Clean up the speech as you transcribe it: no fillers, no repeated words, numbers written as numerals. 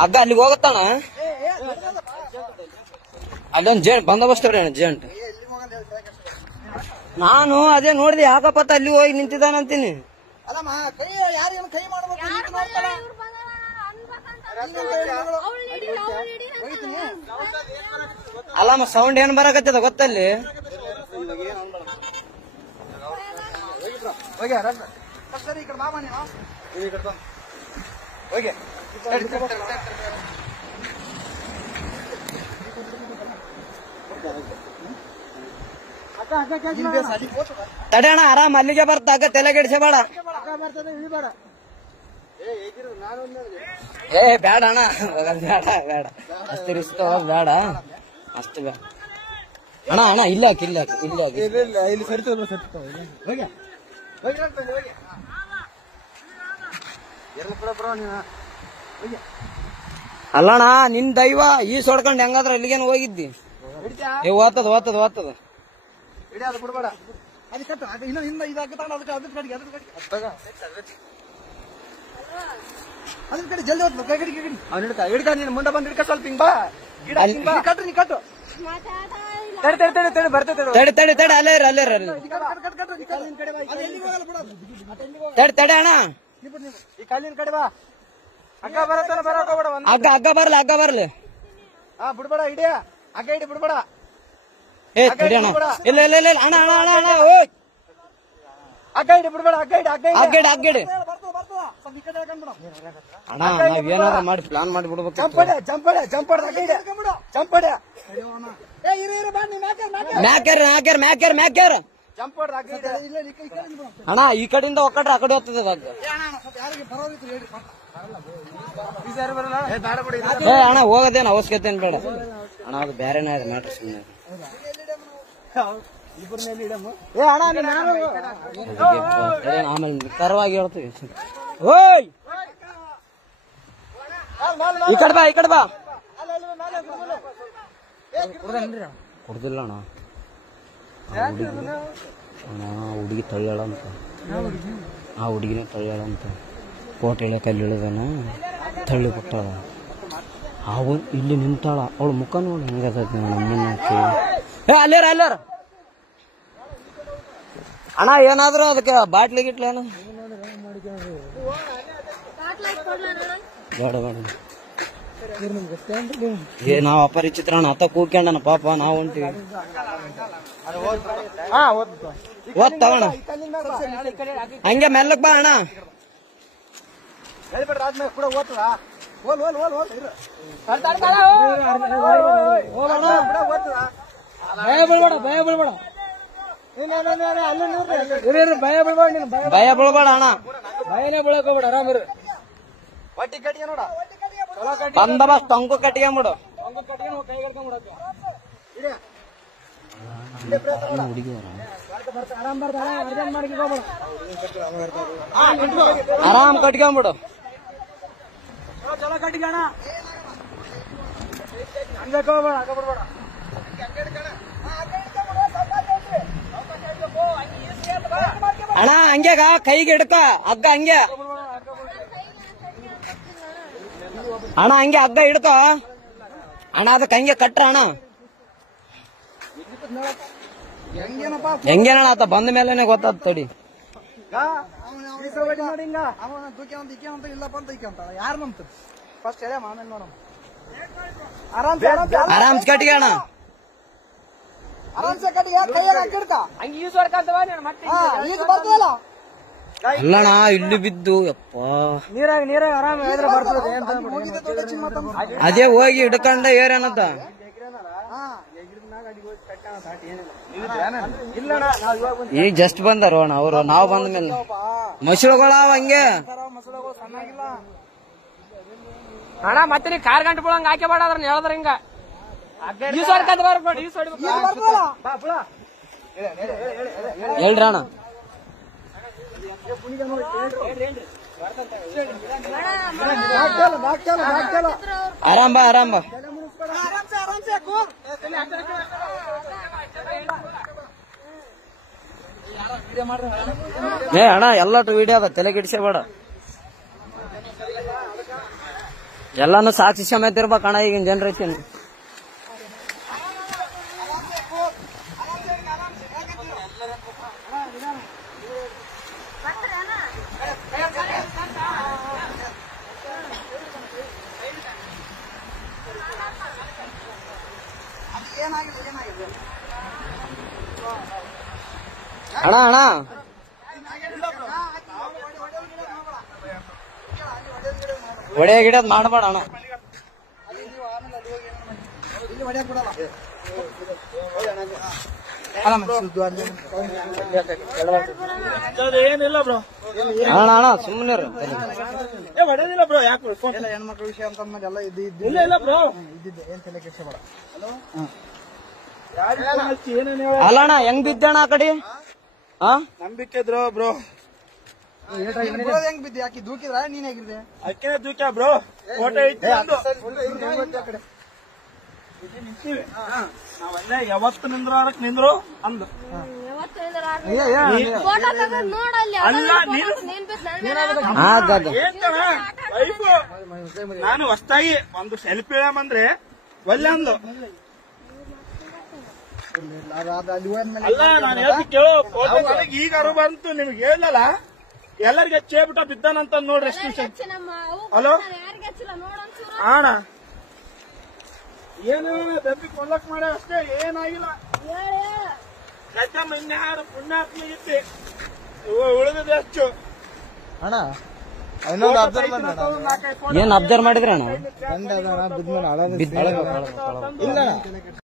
ಹಗ್ಗ ಅಲ್ಲಿಗೆ ಹೋಗತ್ತಾನ ಅಲ್ಲೊಂದ್ ಬಂದೋಬಸ್ತ್ ಜೇಂಟ್ ನಾನು ಅದೇ ನೋಡಿದೆ ಯಾಕಪ್ಪತ್ತ ಅಲ್ಲಿ ಹೋಗಿ ನಿಂತಿದ್ದಾನಂತೀನಿ ಅಲ್ಲಮ್ಮ ಸೌಂಡ್ ಏನ್ ಬರಕತ್ತದ ಗೊತ್ತಲ್ಲಿ ತಡೆಯಣ ಆರಾಮ್ ಅಲ್ಲಿಗೆ ಬರ್ತಾಗ ತಲೆಗೆಡಿಸಬೇಡ ಏ ಬೇಡ ಅಣ್ಣ ಬೇಡ ಬೇಡ ಅಷ್ಟು ರಿಸ್ಕ್ ತಗೋದ್ ಬೇಡ ಅಷ್ಟು ಬೇಡ ಅಣ್ಣ ಅಣ್ಣ ಇಲ್ಲ ಇಲ್ಲಿ ಅಲ್ಲಣ್ಣ ನಿನ್ ದೈವ ಈ ಸೊಡ್ಕೊಂಡ್ ಹೆಂಗಾದ್ರ ಎಲ್ಲಿಗೇನು ಹೋಗಿದ್ದಿ ಓದ್ತದ ಬಿಡ್ಬೇಡ ಅದ್ರ ಕಡೆ ಜಲ್ದಿ ಹಿಡ್ಕ ನೀನು ಮುಂದೆ ಬಂದು ಹಿಡ್ಕ ಸ್ವಲ್ಪ ಹಿಂಗ್ ಬಾ ಕಟ್ರಿ ನೀ ಕಟ್ಟು ತಡೆ ಅಲ್ಲೇ ತಡೆ ಅಣ್ಣ ಈ ಕಾಲಿನ ಕಡೆ ಬಾ ಹಗ್ಗ ಬರತ್ತಾನ ಬರಕ್ ಹೋಗ್ಬೇಡ ಹಗ್ಗ ಬರ್ಲಿ ಬಿಡ್ಬೇಡ ಹಿಡಿಯ ಹಗ್ಗ ಹಿಡಿ ಬಿಡ್ಬೇಡ ಏ ತಡಿ ಅಣ್ಣ ಇಲ್ಲ ಅಣ್ಣ ಹಗ್ಗ ಹಿಡಿ ಬಿಡ್ಬೇಡ ಹಗ್ಗ ಹಿಡಿ ಅಣ್ಣ ನಾವೇನಾದ್ರು ಮಾಡಿ ಪ್ಲಾನ್ ಮಾಡಿ ಬಿಡ್ಬೇಕು ಚಂಪಡೆ ಮ್ಯಾಕ್ಯಾರ ಅಣ್ಣ ಈ ಕಡೆಯಿಂದ ಒಕ್ಕಟ್ರೆ ಆ ಕಡೆ ಹೋಗ್ತದೆ ಏ ಅಣ್ಣ ಹೋಗೋದೇನು ಅವಶ್ಯಕತೆ ಏನ್ ಬೇಡ ಅಣ್ಣ ಅದು ಬೇರೆನೇ ಇದೆ ಮ್ಯಾಟ್ರ್ ಸುಮ್ಮನೆ ಆಮೇಲೆ ತರವಾಗಿ ಹೇಳ್ತೀವಿ ಓಯ್ ಈ ಕಡೆ ಬಾ ಕೊಡ್ದಿಲ್ಲ ಅಣ್ಣ ಹುಡುಗಿ ತಳ್ಳ್ಯಾಳಂತ ಆ ಹುಡುಗಿನೇ ತಳ್ಳ್ಯಾಳಂತ ಕೋಟೆ ಇಳಿಯಕ್ಕೆ ಅಲ್ಲಿ ಇಳಿದಾನ ತಳ್ಳಿ ಬಿಟ್ಟಾಳ ಅವನ್ ಇಲ್ಲಿ ನಿಂತಾಳ ಅವಳು ಮುಖ ನೋಡಿ ಹೆಂಗದ ಅಲ್ಲಾರ ಅಣ್ಣ ಏನಾದ್ರು ಅದಕ್ಕೆ ಬಾಟ್ಲಿ ಗಿಟ್ಲಿ ಅಣ್ಣ ಬೇಡ ನಾವ್ ಅಪರಿಚಿತ್ರ ಅತ್ತ ಕೂಗ್ಕೊಂಡನ ಪಾಪ ನಾವ್ ಹೊಂಟಿವಿ ಓದ್ತಾವಣ ಹಂಗೆ ಮೆಲ್ಲಕ್ ಬಾ ಅಣ್ಣ ಭಯ ಬೀಳ್ಬೇಡ ಅಣ್ಣ ಭಯನೇ ಬೀಳಕ್ ಹೋಗ್ಬೇಡ ಆರಾಮಿರು ಬಂದೋಬಸ್ತ್ ಅಂಕು ಕಟ್ಕೊಂಬಿಡು ಆರಾಮ್ ಕಟ್ಕೊಂಬಿಡು ಅಣ್ಣ ಹಂಗ್ಯಾಗ ಕೈಗೆ ಹಿಡ್ಕ ಹಗ್ಗ ಹಂಗೆ ಅಣ್ಣ ಹಂಗೆ ಹಗ್ಗ ಹಿಡ್ಕೋ ಅಣ್ಣ ಅದಕ್ಕೆ ಹಂಗೆ ಕಟ್ರ ಅಣ್ಣ ಹೆಂಗೇನಣ್ಣ ಆತ ಬಂದ ಮೇಲೆನೆ ಗೊತ್ತಾದ ತಡಿ ಆರಾಮ್ಸ್ ಕಟ್ಟಿಗೆ ಅಣ್ಣ ಅಲ್ಲಣ್ಣ ಇಲ್ಲಿ ಬಿದ್ದು ಯಪ್ಪ ನೀರಾಗ ಆರಾಮ ಅದೇ ಹೋಗಿ ಹಿಡ್ಕೊಂಡ ಏರೇನತ್ತ ಈಗ ಜಸ್ಟ್ ಬಂದಾರ ಅಣ್ಣ ಅವರು ನಾವು ಬಂದ ಮೇಲೆ ಮಸೂಳುಗಳ ಹಂಗೆ ಅಣ್ಣ ಮತ್ತೆ ನೀ ಕಾರ್ ಗಂಟೆ ಬಿಡಂಗ ಹಾಕಿ ಬೇಡ ಅದ್ರ ಹೇಳದ್ರ ಹಿಂಗ ಹೇಳ್ರಿ ಅಣ್ಣ ಆರಾಮ್ ಬಾ ಏ ಅಣ್ಣ ಎಲ್ಲಟು ವಿಡಿಯೋ ಅದ ತಲೆಗಿಡಿಸಬೇಡ ಎಲ್ಲಾನು ಸಾಕ್ಷಿ ಸಮೇತ ಇರ್ಬೇಕಣ್ಣ ಈಗಿನ ಜನರೇಷನ್. ಅಣ್ಣ ಅಣ್ಣ ಒಡೆ ಗಿಡದ್ ಮಾಡಬೇಡ ಅಣ್ಣ. ಏನಿಲ್ಲ ಬ್ರೋ, ಅಣ್ಣ ಅಣ್ಣ ಸುಮ್ಮನೆ ಹೊಡೆದಿಲ್ಲ ಬ್ರೋ. ಯಾಕೆ ಹೆಣ್ಮಕ್ಳ ವಿಷಯ ಅಂತ ಎಲ್ಲ ಇಲ್ಲ ಬ್ರೋ, ಇದ್ದಿದ್ದೆ ಏನ್ ತಲೆ ಕೆಲ್ಸ ಬೇಡ. ಅಲ್ಲ ಅಣ್ಣ ಹೆಂಗ್ ಬಿದ್ದಣ್ಣ ಆ ಕಡೆ? ನಂಬಿಕೆ ಇದ್ರು ಬ್ರೋ. ಹೆಂಗ್ ಬಿದ್ದೆ? ಆಕಿ ದೂಕಿದ್ರ ನೀನ್ ಹೇಗಿದ್ದೆ? ಅಕ್ಕೇ ದೂಕ್ಯ ಬ್ರೋ. ಫೋಟೋ ಐತಿ ನಾವೆಲ್ಲ ಯಾವತ್ತು ನಿಂದ್ರು ಅಂದು. ನಾನು ಹೊಸ್ತಾಗಿ ಒಂದು ಸೆಲ್ಫಿ ಅಂದ್ರೆ ಒಳ್ಳೆ ಅಂದು. ಅಲ್ಲ ನಾನು ಹೇಳ್ತಿ ಕೇಳೋ, ಫೋಟೋ ನನಗೆ ಈಗ ಅರು ಬಂತು, ನಿಮ್ಗೆ ಹೇಳಲ್ಲ ಎಲ್ಲರಿಗೆ ಹಚ್ಚೇಬಿಟ್ಟ ಬಿದ್ದಾನಂತ ನೋಡ್ರಿ. ಎಷ್ಟು ಹಲೋ ಅಣ್ಣ, ಏನು ದಬ್ಬಿ ಕೊಳ್ಳಕ್ ಮಾಡ ಅಷ್ಟೇ, ಏನಾಗಿಲ್ಲ. ಇನ್ಯಾರು ಪುಣ್ಯಾತ್ಮ ಇತ್ತು, ಉಳಿದಿದೆ ಹೆಚ್ಚು. ಅಣ್ಣ ಏನ್ ಅಬ್ಸರ್ವ್ ಮಾಡಿದ್ರಿ ಅಣ್ಣ? ಇಲ್ಲ